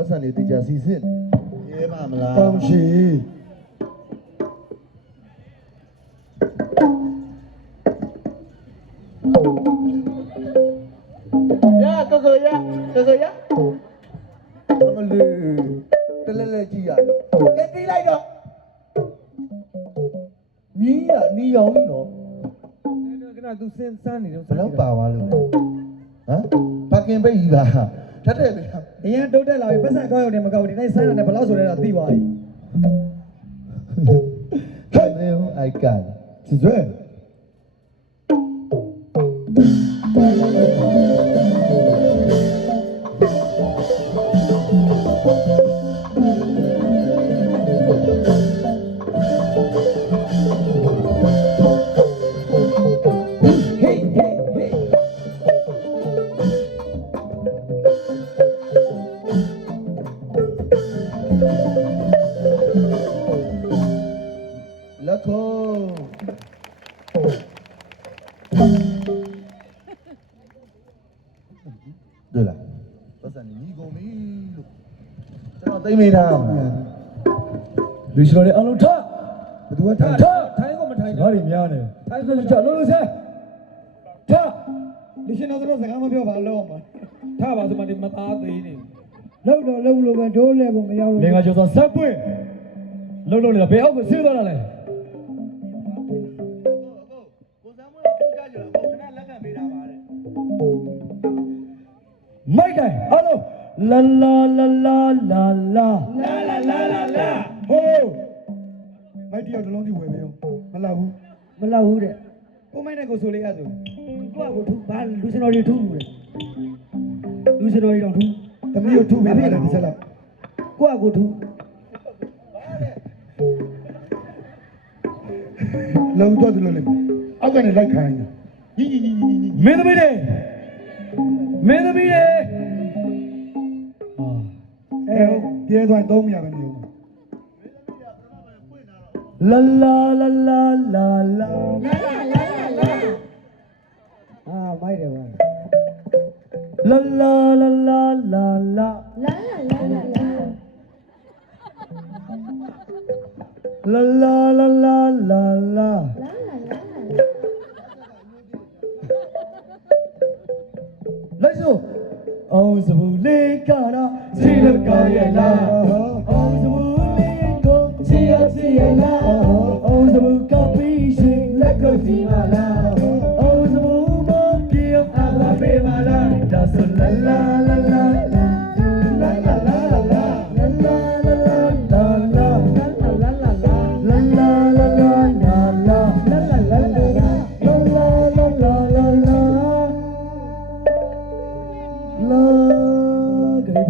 ပတ်စံနေတရားစီစစ်ရဲပါမလားကောင်းရှိရကကရအမလေးတလဲလဲကြည့်ရတယ်ကဲတီးလိုက်တော့နီးရောင်းနော်ခဏသူစင်းစမ်းနေတော့ဘယ်တော့ပါသွားလို့လဲဟမ်ပါကင်ပိတ်ကြီးပါထက်တဲ့ဗျာအရင်တိုးတက်လာပြီပတ်စံကောက်ရုံနဲ့မကောက်ဘူးဒီနေ့ဆိုင်းရတယ်ဘယ်လောက်ဆိုလဲတော့သိသွားပြီဟဲ့နေဟိုအိုက်ကန်ကျွဲလက်ခုံး对了ပတ်စံညီကုန်ပြီလို့ကျွန်တော်သိမိတာလူရှင်တော်တွေအလုံးထဘသူကထားထိုင်းကမထိုင်းဘာတွေများနေထိုင်းဆိုကြလုံးစဲထလူရှင်တော်တို့စကားမပြောပါလို့မှာထပါဆိုမှဒီမသားသေးနေလောက်တော့လောက်လို့ပဲဒိုးလဲကိုမရောက်ဘူးလင်္ကာကျော်စောဇက်ပွင့်လုံးနေတာဘယ်အောက်ကဆင်းသွားတာလဲမိုက်တယ်အားလုံးလာလာလာလာလာလာဟိုးမိုက်တယောက်တစ်လုံးစီဝယ်ပေးအောင်မလောက်ဘူးတဲ့ကိုမိုက်နဲ့ကိုဆိုလေးရဆိုကိုကကိုထူဘာလူစင်တော်တွေထူဘူးလေလူစင်တော်တွေတော့ထူသမီးကိုထူပေးတယ်ဒီဆက်လောက်ကိုကကိုထူလုံတော့တယ်လို့လေအောက်ကနေလိုက်ခိုင်းညီမင်းသမီးတွေပြေးသွား300ပဲနေဦးလာလာလာလာလာလာမိုက်တယ်ပါလာလာလာလာလာလာလာလာလာလာလာလာလိုက်စို့အောင်စဘူးလေးကတော့စီလကရဲ့လားအောင်စဘူးလေးကိုချီရလား